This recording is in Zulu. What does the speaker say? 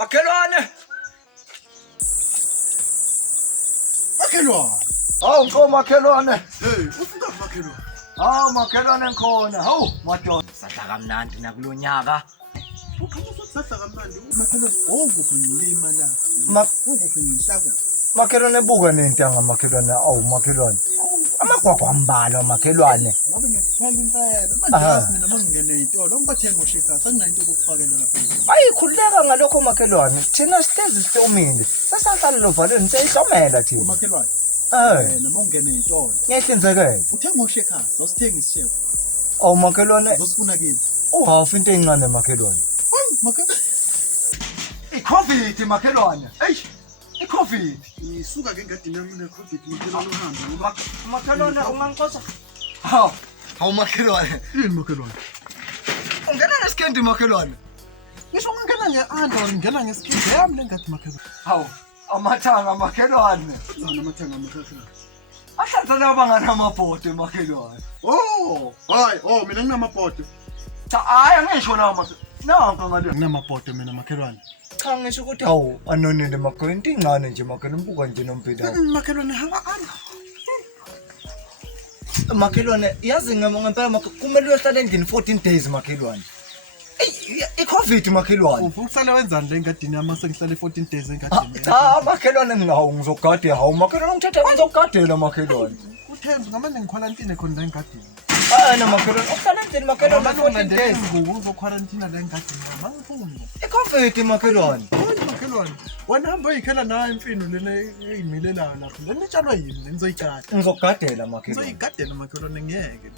Makhelwane. Makhelwane. Hawu nko makhelwane. Hey, ufika makhelwane. Hawu makhelwane ngikhona. Hawu madoda. Sadla kamnandi nakulonyaka. Ukhanya ukuthi sadla kamnandi. Makhelwane, okuphi ngilima la? Ukuphi ngihlako? Makhelwane buka nentanga makhelwane. Awu makhelwane. Amagwagwa ambalwa makhelwane. Ngabe ngiyakhala impela. Manje mina mangingena ezitolo, ngibathenga ushekasi, anginayo ukufakela lapha. Ayikhuleka ngalokho makhelwane. Thina sitezi sihlomile. Sasahlala lovalweni seyihlomela thina. Makhelwane. Noma ungena ezitolo. Ngiyahlinzekela. Uthenga ushekasi, awusithengi isishefu. Awu makhelwane. Uzosifuna kini. Uhafu into encane makhelwane. Hayi, makhelwane. I-COVID makhelwane. Eish. I-COVID. Isuka ke engadini yami ne-COVID ngicela uhambe. Makhelwane ungangixoxa. Hawu makhelwane. Yini makhelwane? Ungena nesikendi makhelwane. Ngisho ngingena nge-under, ngingena ngesikinde yami lengadi makhelwane. Hawu amathanga makhelwane. Zona amathenga makhelwane. Ahlanzana abanganamabhodi makhelwane. Hayi, mina nginamabhode. Hayi angisho nawo nanka ngale. Nginamabhode mina makhelwane. Cha ngisho ukuthi hawu anonile makhelwane into incane nje makhelwane buka nje nomphila. Makhelwane hanga. Makhelwane yazi ngempela kumele uyohlala endlini 14 days makhelwane. I-COVID makhelwane. Uhlala wenzani le ngadini yami sengihlale 14 days engadini? Cha makhelwane ngilawo ngizogada hawu makhelwane ngithethe ngizogadela makhelwane. Uthembi ngamane ngiquarantine khona la engadini. Na makhelwane uhlala endlini makhelwane 14 days. Uzoquarantina la engadini yami. Angiphumi. I-COVID makhelwane. Hayi makhelwane. Wena hamba uyikhela nayo imfino lena eyimilelayo lapho. Lena itshalwa yini? Nizoyitshala. Ngizogadela makhelwane. Nizoyigadela makhelwane ngeke.